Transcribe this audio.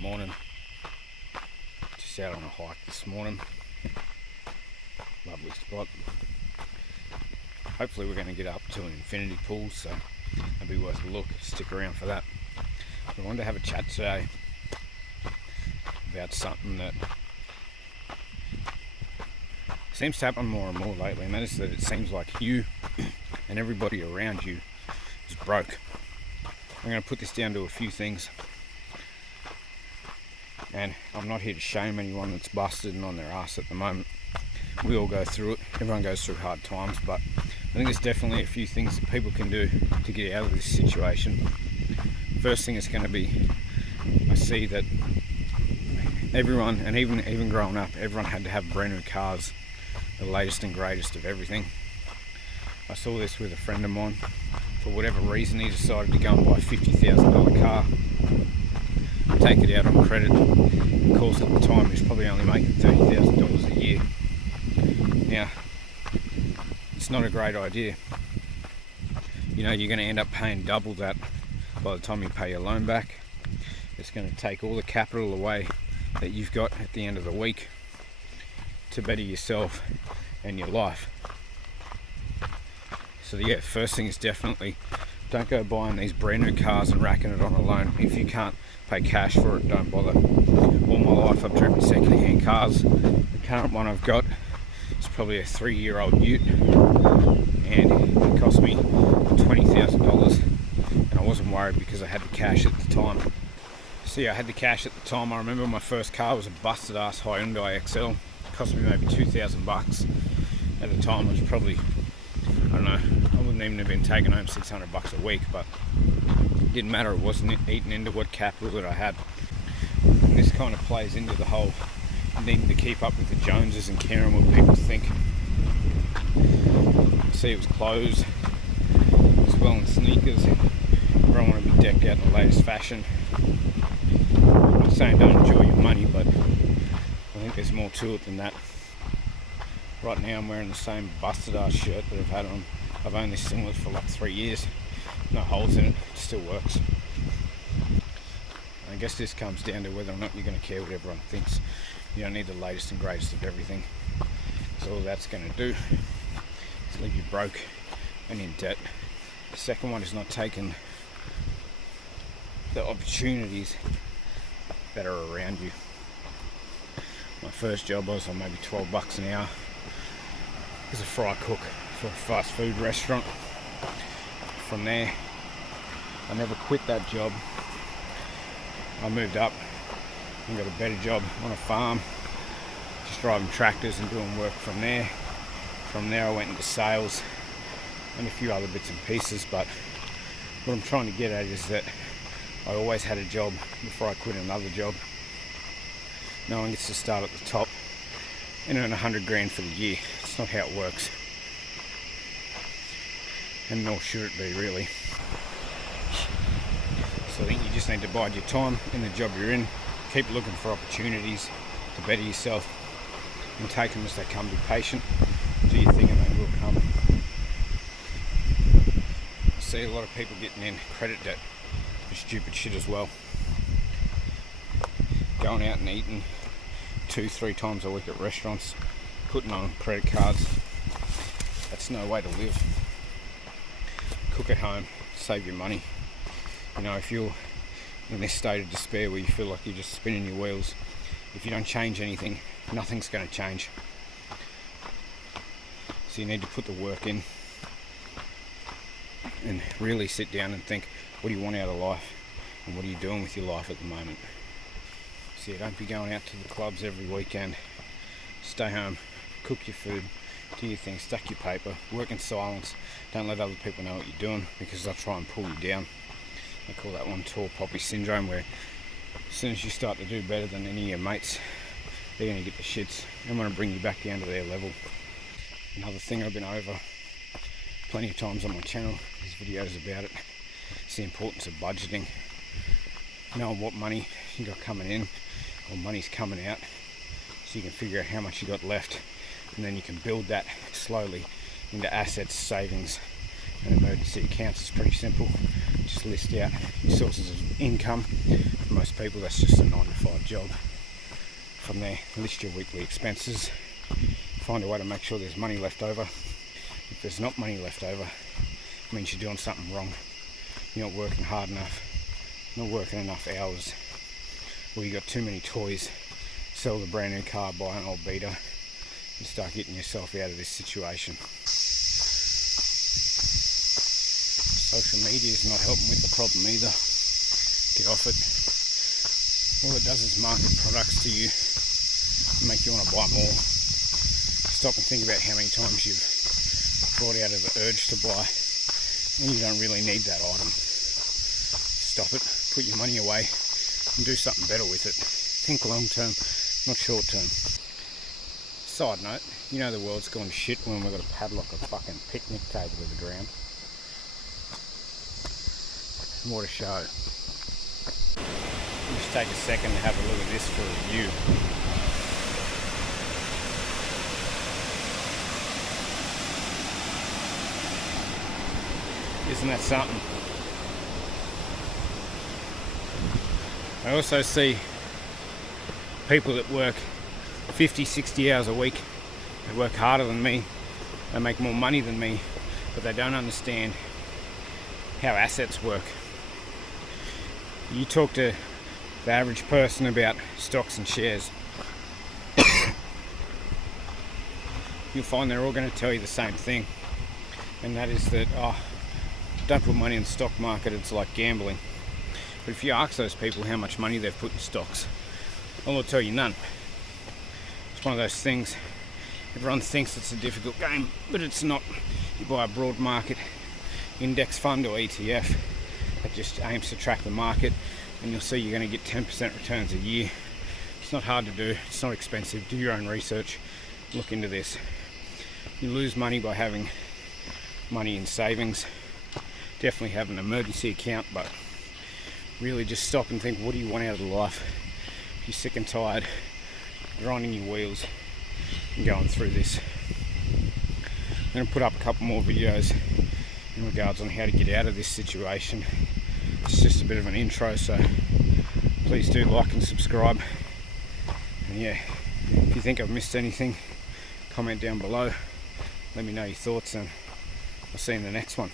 Good morning. Just out on a hike this morning. Lovely spot. Hopefully we're going to get up to an infinity pool, so it'll be worth a look. Stick around for that. I wanted to have a chat today about something that seems to happen more and more lately, and that is that it seems like you and everybody around you is broke. I'm going to put this down to a few things, and I'm not here to shame anyone that's busted and on their ass at the moment. We all go through it. Everyone goes through hard times, but I think there's definitely a few things that people can do to get out of this situation. First thing is going to be, I see that everyone, and even growing up, everyone had to have brand new cars, the latest and greatest of everything. I saw this with a friend of mine. For whatever reason, he decided to go and buy a $50,000 car, take it out on credit. Of course, at the time, he was probably only making $30,000 a year. Now, it's not a great idea. You know, you're going to end up paying double that by the time you pay your loan back. It's going to take all the capital away that you've got at the end of the week to better yourself and your life. So yeah, first thing is definitely don't go buying these brand new cars and racking it on a loan. If you can't pay cash for it, don't bother. All my life I've driven second-hand cars. The current one I've got is probably a 3-year-old ute, and it cost me $20,000, and I wasn't worried because I had the cash at the time. See, I had the cash at the time. I remember my first car was a busted ass Hyundai XL. It cost me maybe $2,000. At the time it was probably, I don't know, I wouldn't even have been taking home $600 a week, but it didn't matter. It wasn't eating into what capital that I had. And this kind of plays into the whole needing to keep up with the Joneses and caring what people think. See, it was clothes as well, and sneakers. Everyone want to be decked out in the latest fashion. I'm not saying don't enjoy your money, but I think there's more to it than that. Right now I'm wearing the same busted ass shirt that I've had on. I've owned this singlet for like 3 years. No holes in it, it still works. I guess this comes down to whether or not you're going to care what everyone thinks. You don't need the latest and greatest of everything. So all that's going to do is leave you broke and in debt. The second one is not taking the opportunities that are around you. My first job was on maybe $12 an hour as a fry cook for a fast food restaurant. From there, I never quit that job. I moved up and got a better job on a farm, just driving tractors and doing work from there. From there I went into sales and a few other bits and pieces, but what I'm trying to get at is that I always had a job before I quit another job. No one gets to start at the top and earn 100 grand for the year. It's not how it works. And nor should it be, really. So I think you just need to bide your time in the job you're in. Keep looking for opportunities to better yourself and take them as they come. Be patient, do your thing, and they will come. I see a lot of people getting in credit debt for stupid shit as well. Going out and eating 2-3 times a week at restaurants, putting on credit cards. That's no way to live. Cook at home, save your money. You know, if you're in this state of despair where you feel like you're just spinning your wheels, if you don't change anything, nothing's going to change. So you need to put the work in and really sit down and think, what do you want out of life and what are you doing with your life at the moment? So don't be going out to the clubs every weekend. Stay home, cook your food, do your thing, stack your paper, work in silence. Don't let other people know what you're doing because they'll try and pull you down. I call that one tall poppy syndrome, where as soon as you start to do better than any of your mates, they're going to get the shits and want to bring you back down to their level. Another thing I've been over plenty of times on my channel, there's videos about it. It's the importance of budgeting. Knowing what money you got coming in or money's coming out, so you can figure out how much you got left, and then you can build that slowly into assets, savings and emergency accounts. It's pretty simple. Just just list out your sources of income. For most people, that's just a 9 to 5 job. From there, list your weekly expenses. Find a way to make sure there's money left over. If there's not money left over, it means you're doing something wrong. You're not working hard enough, not working enough hours, or you got too many toys. Sell the brand new car, buy an old beater, and start getting yourself out of this situation. Social media is not helping with the problem either. Get off it. All it does is market products to you, make you want to buy more. Stop and think about how many times you've brought out of the urge to buy and you don't really need that item. Stop it, put your money away and do something better with it. Think long term, not short term. Side note, you know the world's gone to shit when we've got to padlock a fucking picnic table to the ground. More to show. Just take a second to have a look at this for review. Isn't that something? I also see people that work 50, 60 hours a week. They work harder than me. They make more money than me, but they don't understand how assets work. You talk to the average person about stocks and shares, you'll find they're all going to tell you the same thing, and that is that, don't put money in the stock market, it's like gambling. But if you ask those people how much money they've put in stocks, they'll tell you none. It's one of those things, everyone thinks it's a difficult game, but it's not. You buy a broad market index fund or ETF that just aims to track the market, and you'll see you're going to get 10% returns a year. It's not hard to do, it's not expensive. Do your own research, look into this. You lose money by having money in savings. Definitely have an emergency account, but really just stop and think, what do you want out of life? If you're sick and tired, grinding your wheels and going through this. I'm going to put up a couple more videos in regards on how to get out of this situation. It's just a bit of an intro, so please do like and subscribe. And yeah, if you think I've missed anything, comment down below. Let me know your thoughts, and I'll see you in the next one.